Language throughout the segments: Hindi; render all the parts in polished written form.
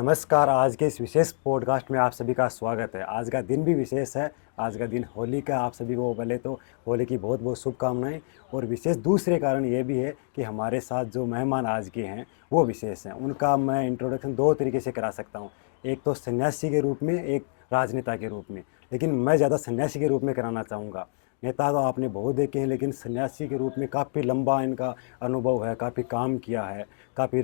नमस्कार। आज के इस विशेष पॉडकास्ट में आप सभी का स्वागत है। आज का दिन भी विशेष है। आज का दिन होली का। आप सभी को पहले तो होली की बहुत बहुत शुभकामनाएं। और विशेष दूसरे कारण ये भी है कि हमारे साथ जो मेहमान आज के हैं वो विशेष हैं। उनका मैं इंट्रोडक्शन दो तरीके से करा सकता हूँ, एक तो सन्यासी के रूप में, एक राजनेता के रूप में। लेकिन मैं ज़्यादा सन्यासी के रूप में कराना चाहूँगा। नेता तो आपने बहुत देखे हैं, लेकिन सन्यासी के रूप में काफ़ी लंबा इनका अनुभव है, काफ़ी काम किया है, काफ़ी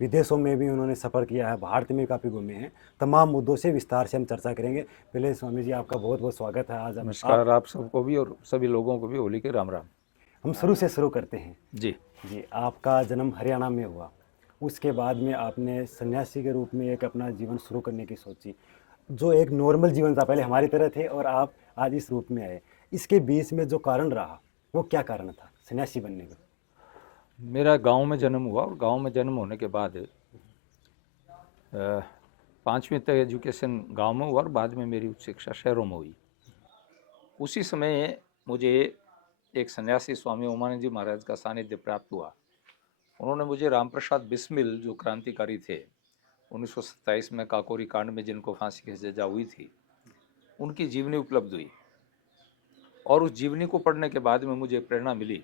विदेशों में भी उन्होंने सफ़र किया है, भारत में काफ़ी घूमे हैं। तमाम मुद्दों से विस्तार से हम चर्चा करेंगे। पहले स्वामी जी आपका बहुत बहुत स्वागत है। आज आप नमस्कार आप सबको भी और सभी लोगों को भी होली के राम राम। हम शुरू से शुरू करते हैं। जी। जी, आपका जन्म हरियाणा में हुआ, उसके बाद में आपने सन्यासी के रूप में एक अपना जीवन शुरू करने की सोची, जो एक नॉर्मल जीवन था, पहले हमारी तरह थे और आप आज इस रूप में आए। इसके बीच में जो कारण रहा वो क्या कारण था सन्यासी बनने का? मेरा गांव में जन्म हुआ और गांव में जन्म होने के बाद 5वीं तक एजुकेशन गांव में हुआ और बाद में मेरी उच्च शिक्षा शहरों में हुई। उसी समय मुझे एक सन्यासी स्वामी ओमानंद जी महाराज का सानिध्य प्राप्त हुआ। उन्होंने मुझे रामप्रसाद बिस्मिल जो क्रांतिकारी थे, 1927 में काकोरी कांड में जिनको फांसी की सजा हुई थी, उनकी जीवनी उपलब्ध हुई। और उस जीवनी को पढ़ने के बाद में मुझे प्रेरणा मिली।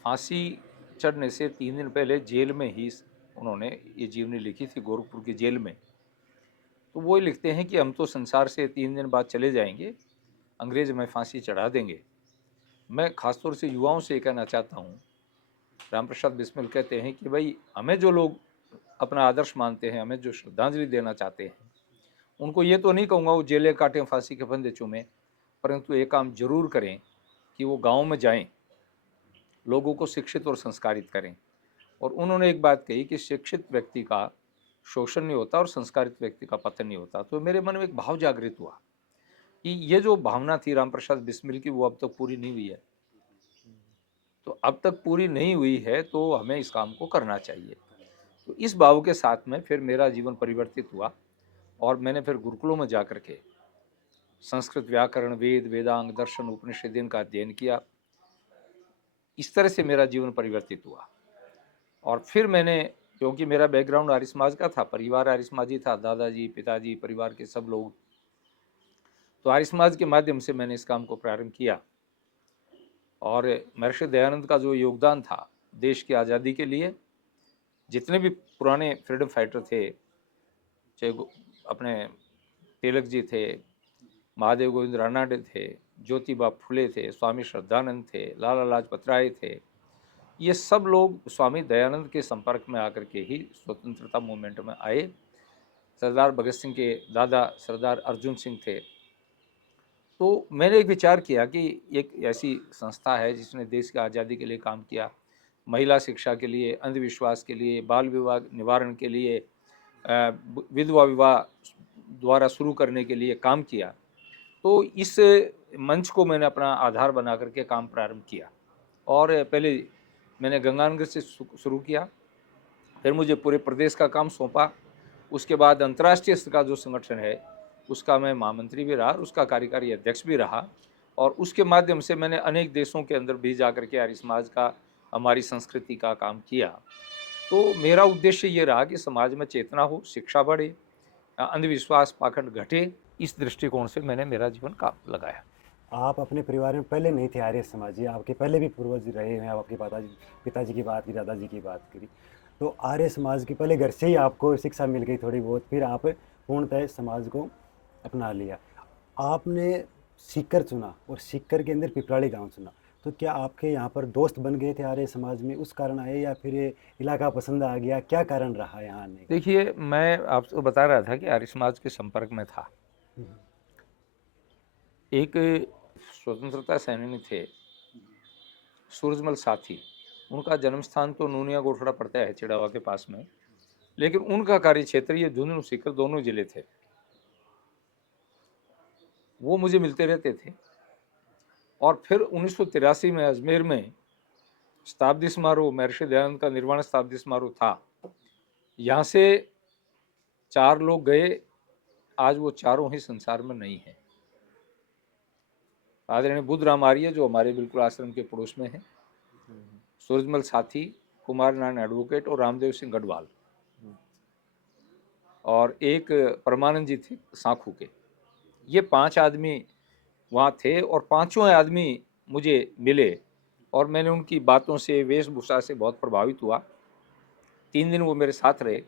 फांसी चढ़ने से 3 दिन पहले जेल में ही उन्होंने ये जीवनी लिखी थी, गोरखपुर की जेल में। तो वो लिखते हैं कि हम तो संसार से 3 दिन बाद चले जाएंगे, अंग्रेज हमें फांसी चढ़ा देंगे। मैं खासतौर से युवाओं से कहना चाहता हूँ, रामप्रसाद बिस्मिल कहते हैं कि भाई हमें जो लोग अपना आदर्श मानते हैं, हमें जो श्रद्धांजलि देना चाहते हैं, उनको ये तो नहीं कहूँगा वो जेलें काटें, फांसी के फंदे चूमें, परंतु एक काम जरूर करें कि वो गाँव में जाएं, लोगों को शिक्षित और संस्कारित करें। और उन्होंने एक बात कही कि शिक्षित व्यक्ति का शोषण नहीं होता और संस्कारित व्यक्ति का पतन नहीं होता। तो मेरे मन में एक भाव जागृत हुआ कि ये जो भावना थी रामप्रसाद बिस्मिल की, वो अब तक पूरी नहीं हुई है। तो अब तक पूरी नहीं हुई है तो हमें इस काम को करना चाहिए। तो इस भाव के साथ में फिर मेरा जीवन परिवर्तित हुआ और मैंने फिर गुरुकुलों में जाकर के संस्कृत व्याकरण, वेद, वेदांग, दर्शन, उपनिषद इनका अध्ययन किया। इस तरह से मेरा जीवन परिवर्तित हुआ। और फिर मैंने, क्योंकि मेरा बैकग्राउंड आर्य समाज का था, परिवार आर्य समाजी था, दादाजी, पिताजी, परिवार के सब लोग, तो आर्य समाज के माध्यम से मैंने इस काम को प्रारंभ किया। और महर्षि दयानंद का जो योगदान था देश की आज़ादी के लिए, जितने भी पुराने फ्रीडम फाइटर थे, चाहे अपने तिलक जी थे, महादेव गोविंद रानाडे थे, ज्योतिबा फुले थे, स्वामी श्रद्धानंद थे, लाला लाजपत राय थे, ये सब लोग स्वामी दयानंद के संपर्क में आकर के ही स्वतंत्रता मूवमेंट में आए। सरदार भगत सिंह के दादा सरदार अर्जुन सिंह थे। तो मैंने एक विचार किया कि एक ऐसी संस्था है जिसने देश की आज़ादी के लिए काम किया, महिला शिक्षा के लिए, अंधविश्वास के लिए, बाल विवाह निवारण के लिए, विधवा विवाह द्वारा शुरू करने के लिए काम किया। तो इस मंच को मैंने अपना आधार बना करके काम प्रारंभ किया। और पहले मैंने गंगानगर से शुरू किया, फिर मुझे पूरे प्रदेश का काम सौंपा। उसके बाद अंतर्राष्ट्रीय स्तर का जो संगठन है उसका मैं महामंत्री भी रहा, उसका कार्यकारी अध्यक्ष भी रहा। और उसके माध्यम से मैंने अनेक देशों के अंदर भी जाकर के आर्य समाज का, हमारी संस्कृति का काम किया। तो मेरा उद्देश्य ये रहा कि समाज में चेतना हो, शिक्षा बढ़े, अंधविश्वास पाखंड घटे। इस दृष्टिकोण से मैंने मेरा जीवन काम लगाया। आप अपने परिवार में पहले नहीं थे आर्य समाजी, आपके पहले भी पूर्वज रहे हैं। आपके पिताजी की बात की, दादाजी की बात करी, तो आर्य समाज की पहले घर से ही आपको शिक्षा मिल गई थोड़ी बहुत, फिर आप पूर्णतः समाज को अपना लिया। आपने सीकर चुना और सीकर के अंदर पिपराली गांव चुना, तो क्या आपके यहाँ पर दोस्त बन गए थे आर्य समाज में, उस कारण आए, या फिर ये इलाका पसंद आ गया? क्या कारण रहा यहाँ आने का? देखिए, मैं आपको बता रहा था कि आर्य समाज के संपर्क में था। एक स्वतंत्रता सेनानी थे सूरजमल साथी, उनका जन्म स्थान तो नूनिया गोठड़ा पड़ता है चिड़ावा के पास में, लेकिन उनका कार्य क्षेत्र ये झुंझुनू सीकर दोनों जिले थे। वो मुझे मिलते रहते थे। और फिर 1983 में अजमेर में शताब्दी समारोह, महर्षि दयानंद का निर्वाण शताब्दी समारोह था। यहाँ से 4 लोग गए, आज वो चारों ही संसार में नहीं है। आदरणीय बुद्धराम आर्य जो हमारे बिल्कुल आश्रम के पड़ोस में है, सूरजमल साथी, कुमार नारायण एडवोकेट और रामदेव सिंह गढ़वाल। और एक परमानंद जी थे साखू के। ये 5 आदमी वहाँ थे और पांचों आदमी मुझे मिले और मैंने उनकी बातों से, वेशभूषा से बहुत प्रभावित हुआ। 3 दिन वो मेरे साथ रहे।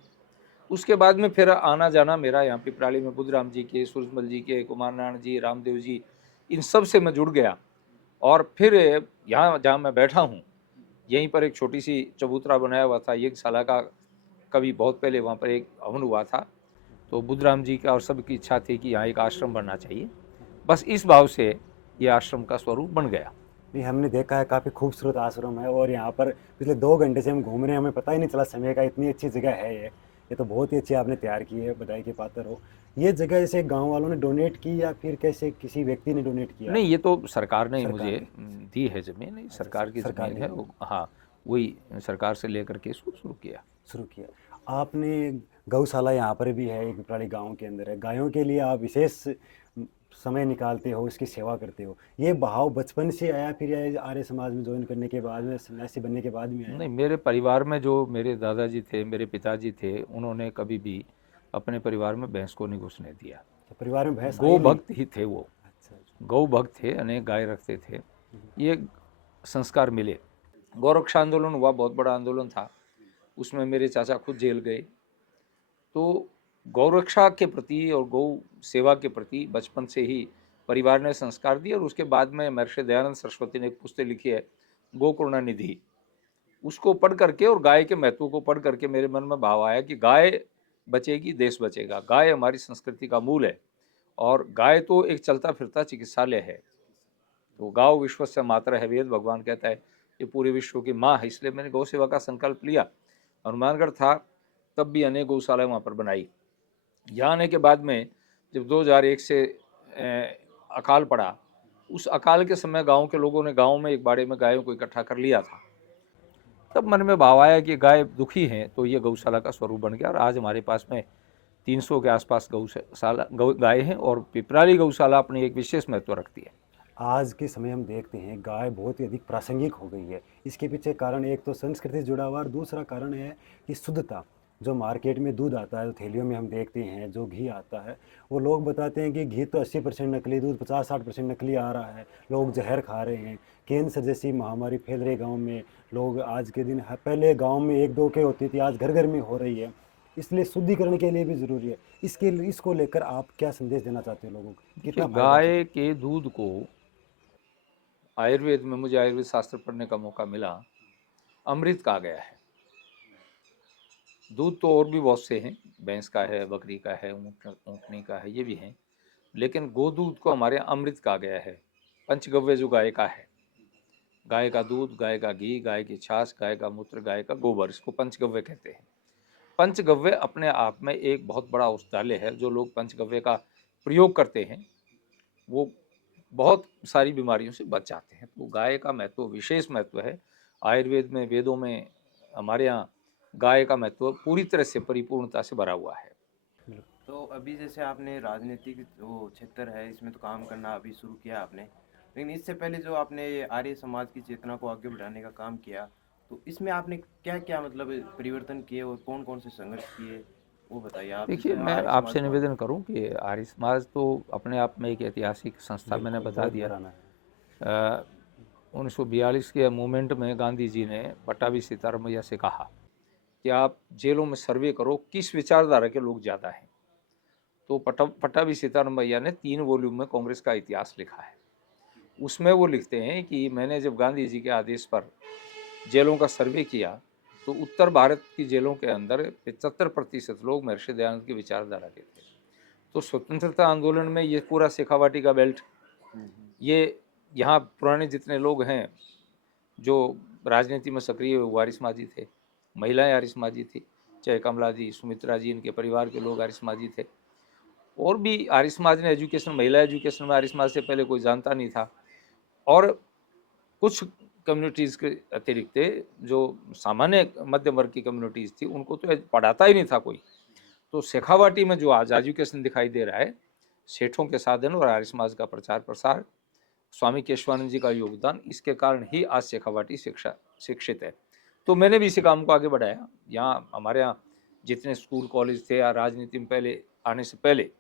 उसके बाद में फिर आना जाना मेरा यहाँ पिपराली में बुद्धराम जी के, सूरजमल जी के, कुमार नारायण जी, रामदेव जी, इन सब से मैं जुड़ गया। और फिर यहाँ जहाँ मैं बैठा हूँ, यहीं पर एक छोटी सी चबूतरा बनाया हुआ था यज्ञशाला का। कभी बहुत पहले वहाँ पर एक हवन हुआ था, तो बुद्धराम जी का और सबकी इच्छा थी कि यहाँ एक आश्रम बनना चाहिए। बस इस भाव से ये आश्रम का स्वरूप बन गया। नहीं, हमने देखा है काफ़ी खूबसूरत आश्रम है और यहाँ पर पिछले 2 घंटे से हम घूम रहे हैं, हमें पता ही नहीं चला समय का, इतनी अच्छी जगह है ये तो बहुत ही अच्छी आपने तैयार की है, बधाई के पात्र हो। ये जगह जैसे गांव वालों ने डोनेट की या फिर कैसे किसी व्यक्ति ने डोनेट किया? नहीं, ये तो सरकार ने सरकार मुझे ने। दी है ज़मीन, नहीं अच्छा, सरकार की सरकार ज़मीन ने है वो। हाँ, वही सरकार से लेकर के इसको शुरू किया। शुरू किया। आपने गौशाला यहाँ पर भी है, एक पिपराली गांव के अंदर है, गायों के लिए आप विशेष समय निकालते हो, इसकी सेवा करते हो। ये भाव बचपन से आया फिर या आर्य समाज में ज्वाइन करने के बाद में, सन्यासी बनने के बाद में आया? नहीं, मेरे परिवार में जो मेरे दादाजी थे, मेरे पिताजी थे, उन्होंने कभी भी अपने परिवार में भैंस को नहीं घुसने दिया। तो परिवार में भैंस गौ आई नहीं? भक्त ही थे वो, अच्छा अच्छा। गौ भक्त थे, अनेक गाय रखते थे। ये संस्कार मिले। गौरक्षा आंदोलन हुआ, बहुत बड़ा आंदोलन था, उसमें मेरे चाचा खुद जेल गए। तो गौरक्षा के प्रति और गौ सेवा के प्रति बचपन से ही परिवार ने संस्कार दिए। और उसके बाद में महर्षि दयानंद सरस्वती ने एक पुस्तक लिखी है, गौ करुणा निधि। उसको पढ़ करके और गाय के महत्व को पढ़ करके मेरे मन में भाव आया कि गाय बचेगी, देश बचेगा। गाय हमारी संस्कृति का मूल है और गाय तो एक चलता फिरता चिकित्सालय है। तो गाँव विश्वस्य मातरः है, वेद भगवान कहता है, ये पूरे विश्व की माँ है। इसलिए मैंने गौ सेवा का संकल्प लिया। हनुमानगढ़ था तब भी अनेक गौशालाएं वहाँ पर बनाई। यहाँ आने के बाद में जब 2001 से अकाल पड़ा, उस अकाल के समय गांव के लोगों ने गांव में एक बाड़े में गायों को इकट्ठा कर लिया था। तब मन में भाव आया कि गाय दुखी हैं, तो ये गौशाला का स्वरूप बन गया। और आज हमारे पास में 300 के आसपास गाय हैं और पिपराली गौशाला अपनी एक विशेष महत्व रखती है। आज के समय हम देखते हैं गाय बहुत ही अधिक प्रासंगिक हो गई है। इसके पीछे कारण एक तो संस्कृति से जुड़ा हुआ और दूसरा कारण है कि शुद्धता। जो मार्केट में दूध आता है, जो थैलियों में हम देखते हैं, जो घी आता है, वो लोग बताते हैं कि घी तो 80% नकली, दूध 50-60% नकली आ रहा है, लोग जहर खा रहे हैं। कैंसर जैसी महामारी फैल रही है गाँव में। लोग आज के दिन, पहले गाँव में 1-2 के होती थी, आज घर घर में हो रही है। इसलिए शुद्धिकरण के लिए भी ज़रूरी है। इसको लेकर आप क्या संदेश देना चाहते हो लोगों को? कितना फायदा? गाय के दूध को आयुर्वेद में, मुझे आयुर्वेद शास्त्र पढ़ने का मौका मिला, अमृत कहा गया है। दूध तो और भी बहुत से हैं, भैंस का है, बकरी का है, ऊँटनी का है, ये भी हैं, लेकिन गोदूध को हमारे यहाँ अमृत कहा गया है। पंचगव्य जो गाय का है, गाय का दूध, गाय का घी, गाय की छाछ, गाय का मूत्र, गाय का गोबर, इसको पंचगव्य कहते हैं। पंचगव्य अपने आप में एक बहुत बड़ा औषधालय है। जो लोग पंचगव्य का प्रयोग करते हैं वो बहुत सारी बीमारियों से बच जाते हैं। तो गाय का महत्व, विशेष महत्व है। आयुर्वेद में, वेदों में हमारे यहाँ गाय का महत्व पूरी तरह से, परिपूर्णता से भरा हुआ है। तो अभी जैसे आपने राजनीतिक जो क्षेत्र है इसमें तो काम करना अभी शुरू किया आपने, लेकिन इससे पहले जो आपने ये आर्य समाज की चेतना को आगे बढ़ाने का काम किया, तो इसमें आपने क्या क्या मतलब परिवर्तन किए और कौन कौन से संघर्ष किए, वो बताइए आप। देखिए, जैसे मैं आर्य आपसे समाज को निवेदन करूं कि आर्य समाज तो अपने आप में एक ऐतिहासिक संस्था, मैंने बिल्कुल, बता बहुत दिया। पुराना है। 1942 के मूवमेंट में गांधी जी ने पट्टाभी सीतारामैया से कहा कि आप जेलों में सर्वे करो किस विचारधारा के लोग ज़्यादा हैं। तो पट्टाभी सीतारामैया ने 3 वॉल्यूम में कांग्रेस का इतिहास लिखा है। उसमें वो लिखते हैं कि मैंने जब गांधी जी के आदेश पर जेलों का सर्वे किया, तो उत्तर भारत की जेलों के अंदर 75% लोग महर्षि दयानंद की विचारधारा के थे। तो स्वतंत्रता आंदोलन में ये पूरा शेखावाटी का बेल्ट, ये यहाँ पुराने जितने लोग हैं जो राजनीति में सक्रिय हुए, वो आर्य समाजी थे। महिलाएं आर्य समाजी थी, चाहे कमला जी, सुमित्रा जी, इनके परिवार के लोग आर्य समाजी थे। और भी आर्य समाज ने एजुकेशन, महिला एजुकेशन में आर्य समाज से पहले कोई जानता नहीं था। और कुछ कम्युनिटीज़ के अतिरिक्त जो सामान्य मध्यम वर्ग की कम्युनिटीज़ थी, उनको तो पढ़ाता ही नहीं था कोई। तो शेखावाटी में जो आज एजुकेशन दिखाई दे रहा है, सेठों के साधन और आर्य समाज का प्रचार प्रसार, स्वामी केशवानंद जी का योगदान, इसके कारण ही आज शेखावाटी शिक्षित है। तो मैंने भी इसी काम को आगे बढ़ाया। यहाँ हमारे यहाँ जितने स्कूल कॉलेज थे या राजनीति में पहले आने से पहले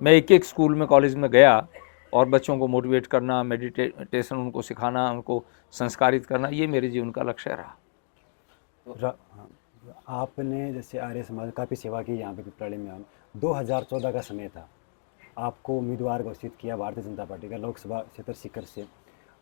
मैं एक एक स्कूल में कॉलेज में गया और बच्चों को मोटिवेट करना, मेडिटेशन उनको सिखाना, उनको संस्कारित करना, ये मेरे जीवन का लक्ष्य रहा। हाँ, आपने जैसे आर्य समाज काफ़ी सेवा की यहाँ पे पिपराड़ी में। हम 2014 का समय था, आपको उम्मीदवार घोषित किया भारतीय जनता पार्टी का लोकसभा क्षेत्र सीकर से।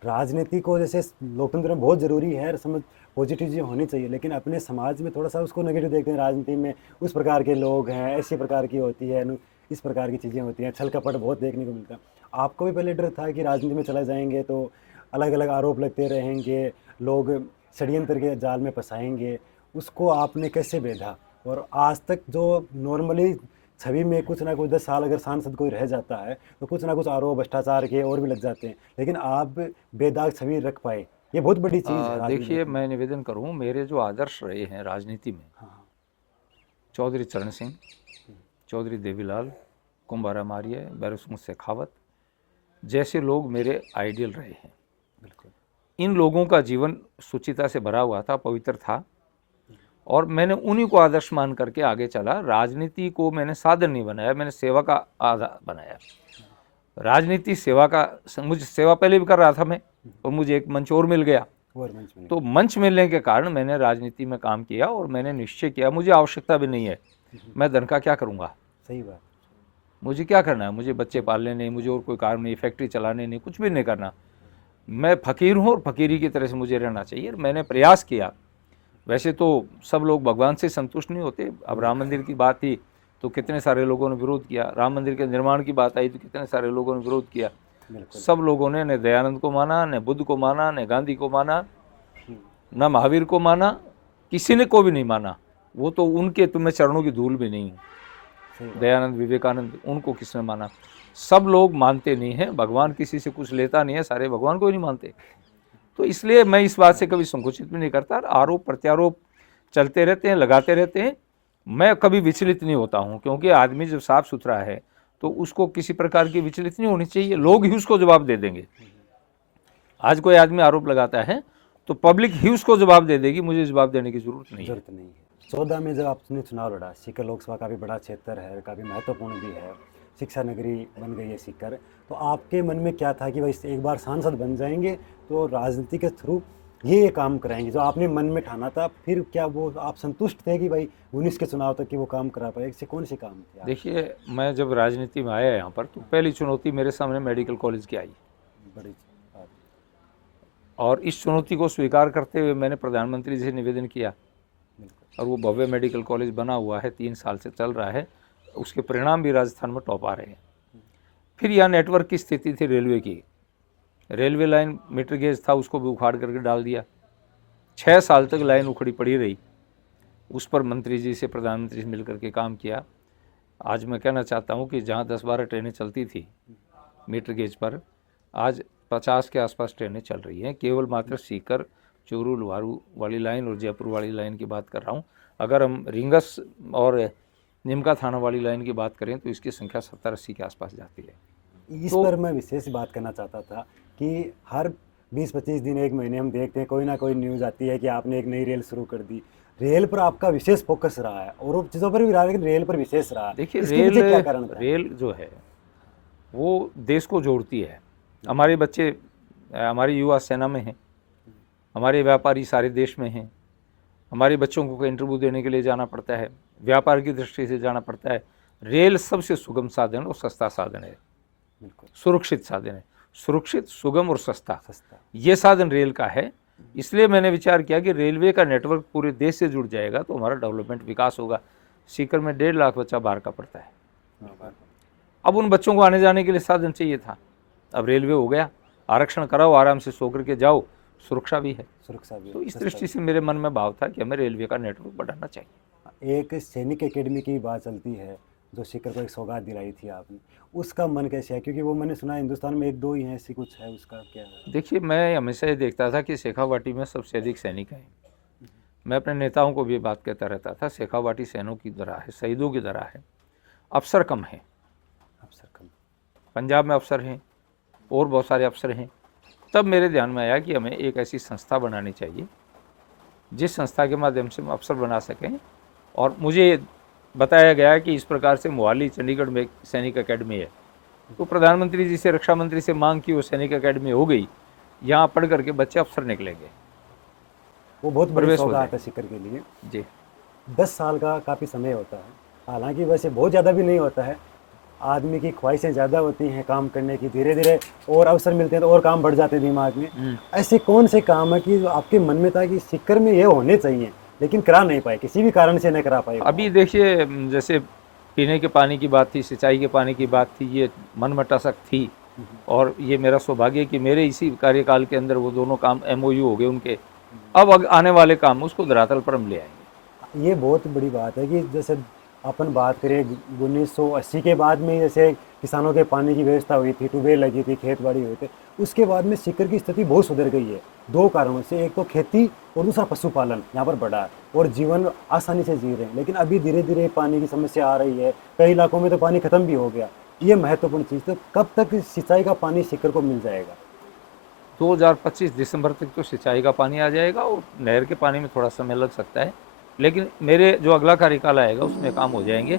राजनीति को जैसे लोकतंत्र में बहुत ज़रूरी है, समझ पॉजिटिव चीज़ें होनी चाहिए, लेकिन अपने समाज में थोड़ा सा उसको नेगेटिव देखते हैं। राजनीति में उस प्रकार के लोग हैं, ऐसी प्रकार की होती है, इस प्रकार की चीज़ें होती हैं, छल कपट बहुत देखने को मिलता है। आपको भी पहले डर था कि राजनीति में चला जाएंगे तो अलग अलग आरोप लगते रहेंगे, लोग षड्यंत्र के जाल में फंसाएंगे, उसको आपने कैसे भेदा? और आज तक जो नॉर्मली छवि में कुछ ना कुछ 10 साल अगर सांसद कोई रह जाता है तो कुछ ना कुछ आरोप भ्रष्टाचार के और भी लग जाते हैं, लेकिन आप बेदाग छवि रख पाए, ये बहुत बड़ी चीज़ है राजनीति देखिए, में। मैं निवेदन करूं, मेरे जो आदर्श रहे हैं राजनीति में, हाँ, चौधरी चरण सिंह, चौधरी देवीलाल, कुंभाराम आर्य, बैरव सिंह शेखावत जैसे लोग मेरे आइडियल रहे हैं। बिल्कुल। इन लोगों का जीवन सुचिता से भरा हुआ था, पवित्र था, और मैंने उन्हीं को आदर्श मान करके आगे चला। राजनीति को मैंने साधन नहीं बनाया, मैंने सेवा का आधार बनाया। राजनीति सेवा का, मुझे सेवा पहले भी कर रहा था मैं, और मुझे एक मंच और मिल गया। और मंच में तो मंच मिलने के कारण मैंने राजनीति में काम किया और मैंने निश्चय किया मुझे आवश्यकता भी नहीं है, मैं धन का क्या करूँगा, सही बात। मुझे क्या करना है, मुझे बच्चे पालने नहीं, मुझे और कोई काम नहीं, फैक्ट्री चलाने नहीं, कुछ भी नहीं करना। मैं फ़कीर हूँ और फ़कीरी की तरह से मुझे रहना चाहिए। मैंने प्रयास किया। वैसे तो सब लोग भगवान से संतुष्ट नहीं होते। अब राम मंदिर की बात थी तो कितने सारे लोगों ने विरोध किया, राम मंदिर के निर्माण की बात आई तो कितने सारे लोगों ने विरोध किया। बिल्कुल। सब लोगों ने न दयानंद को माना, न बुद्ध को माना, न गांधी को माना, न महावीर को माना, किसी ने को भी नहीं माना। वो तो उनके तुम्हें चरणों की धूल भी नहीं हूँ। सही बात। दयानंद, विवेकानंद, उनको किसने माना? सब लोग मानते नहीं हैं। भगवान किसी से कुछ लेता नहीं है, सारे भगवान को ही नहीं मानते। तो इसलिए मैं इस बात से कभी संकुचित भी नहीं करता। आरोप प्रत्यारोप चलते रहते हैं, लगाते रहते हैं, मैं कभी विचलित नहीं होता हूँ, क्योंकि आदमी जब साफ सुथरा है तो उसको किसी प्रकार की विचलित नहीं होनी चाहिए। लोग ही उसको जवाब दे देंगे। आज कोई आदमी आरोप लगाता है तो पब्लिक ही उसको जवाब दे देगी, मुझे जवाब देने की जरूरत नहीं है। जरूरत नहीं है। 14 में जब आपने चुनाव लड़ा, सीकर लोकसभा काफ़ी बड़ा क्षेत्र है, काफ़ी महत्वपूर्ण भी है, शिक्षा नगरी बन गई है सीकर, तो आपके मन में क्या था कि भाई एक बार सांसद बन जाएंगे तो राजनीति के थ्रू ये काम कराएंगे, जो आपने मन में ठाना था? फिर क्या वो आप संतुष्ट थे कि भाई 19 के चुनाव तक कि वो काम करा पाए? से कौन से काम थे? देखिए, मैं जब राजनीति में आया यहाँ पर तो पहली चुनौती मेरे सामने मेडिकल कॉलेज की आई, बड़ी बात। और इस चुनौती को स्वीकार करते हुए मैंने प्रधानमंत्री जी से निवेदन किया, और वो भव्य मेडिकल कॉलेज बना हुआ है, 3 साल से चल रहा है। उसके परिणाम भी राजस्थान में टॉप आ रहे हैं। फिर यहाँ नेटवर्क की स्थिति थी रेलवे की, रेलवे लाइन मीटर गेज था, उसको भी उखाड़ करके डाल दिया। 6 साल तक लाइन उखड़ी पड़ी रही। उस पर मंत्री जी से, प्रधानमंत्री से मिल करके काम किया। आज मैं कहना चाहता हूँ कि जहाँ 10-12 ट्रेनें चलती थी मीटर गेज पर, आज 50 के आसपास ट्रेनें चल रही हैं। केवल मात्र सीकर, चूरू, लुहारू वाली लाइन और जयपुर वाली लाइन की बात कर रहा हूँ। अगर हम रींगस और निमका थाना वाली लाइन की बात करें तो इसकी संख्या 70-80 के आसपास जाती है। इस पर मैं विशेष बात करना चाहता था कि हर 20-25 दिन, एक महीने हम देखते हैं कोई ना कोई न्यूज़ आती है कि आपने एक नई रेल शुरू कर दी। रेल पर आपका विशेष फोकस रहा है, और चीज़ों पर भी रहा है, लेकिन रेल पर विशेष रहा है। देखिए, इसके पीछे क्या कारण था? रेल जो है वो देश को जोड़ती है। हमारे बच्चे हमारी युवा सेना में हैं, हमारे व्यापारी सारे देश में हैं। हमारे बच्चों को इंटरव्यू देने के लिए जाना पड़ता है, व्यापार की दृष्टि से जाना पड़ता है। रेल सबसे सुगम साधन और सस्ता साधन है, बिल्कुल सुरक्षित साधन है। सुरक्षित, सुगम और सस्ता, सस्ता। ये साधन रेल का है। इसलिए मैंने विचार किया कि रेलवे का नेटवर्क पूरे देश से जुड़ जाएगा तो हमारा डेवलपमेंट, विकास होगा। सीकर में 1.5 लाख बच्चा बाहर का पड़ता है। अब उन बच्चों को आने जाने के लिए साधन चाहिए था। अब रेलवे हो गया, आरक्षण कराओ, आराम से सो करके जाओ, सुरक्षा भी है। सुरक्षा भी। तो इस दृष्टि से मेरे मन में भाव था कि हमें रेलवे का नेटवर्क बढ़ाना चाहिए। एक सैनिक एकेडमी की बात चलती है जो सीकर को एक सौगात दिलाई थी आपने, उसका मन कैसे है? क्योंकि वो मैंने सुना है हिंदुस्तान में 1-2 ही हैं, ऐसी कुछ है, उसका क्या है? देखिए, मैं हमेशा ये देखता था कि शेखावाटी में सबसे अधिक सैनिक हैं। मैं अपने नेताओं को भी ये बात कहता रहता था, शेखावाटी सैनिकों की तरह है, शहीदों की तरह है। अफसर कम हैं, अफसर कम। पंजाब में अफसर हैं और बहुत सारे अफसर हैं। तब मेरे ध्यान में आया कि हमें एक ऐसी संस्था बनानी चाहिए जिस संस्था के माध्यम से हम अफसर बना सकें और मुझे बताया गया कि इस प्रकार से मोहाली चंडीगढ़ में एक सैनिक अकेडमी है। तो प्रधानमंत्री जी से, रक्षा मंत्री से मांग की, वो सैनिक अकेडमी हो गई। यहाँ पढ़ करके बच्चे अफसर निकलेंगे, वो बहुत बड़ी प्रवेश हो सौगात है जाएंगे। सीकर के लिए। जी 10 साल का काफ़ी समय होता है, हालांकि वैसे बहुत ज़्यादा भी नहीं होता है। आदमी की ख्वाहिशें ज़्यादा होती हैं काम करने की, धीरे धीरे और अवसर मिलते हैं तो और काम बढ़ जाते हैं दिमाग में। ऐसे कौन से काम है कि जो आपके मन में था कि सीकर में ये होने चाहिए, लेकिन करा नहीं पाए, किसी भी कारण से नहीं करा पाए वो अभी काम? देखिए, जैसे पीने के पानी की बात थी, सिंचाई के पानी की बात थी, ये मनमटासक थी। और ये मेरा सौभाग्य है कि मेरे इसी कार्यकाल के अंदर वो दोनों काम MOU हो गए उनके। अब आने वाले काम उसको धरातल पर हम ले आएंगे। ये बहुत बड़ी बात है कि जैसे अपन बात करें 1980 के बाद में, जैसे किसानों के पानी की व्यवस्था हुई थी, ट्यूबवेल लगी थी, खेत बाड़ी हुए थे, उसके बाद में सीकर की स्थिति बहुत सुधर गई है। दो कारणों से, एक तो खेती और दूसरा पशुपालन यहाँ पर बढ़ा है और जीवन आसानी से जी रहे हैं। लेकिन अभी धीरे धीरे पानी की समस्या आ रही है, कई इलाकों में तो पानी खत्म भी हो गया। ये महत्वपूर्ण चीज़, तो कब तक सिंचाई का पानी सीकर को मिल जाएगा? 2025 दिसंबर तक तो सिंचाई का पानी आ जाएगा, और नहर के पानी में थोड़ा समय लग सकता है, लेकिन मेरे जो अगला कार्यकाल आएगा उसमें काम हो जाएंगे।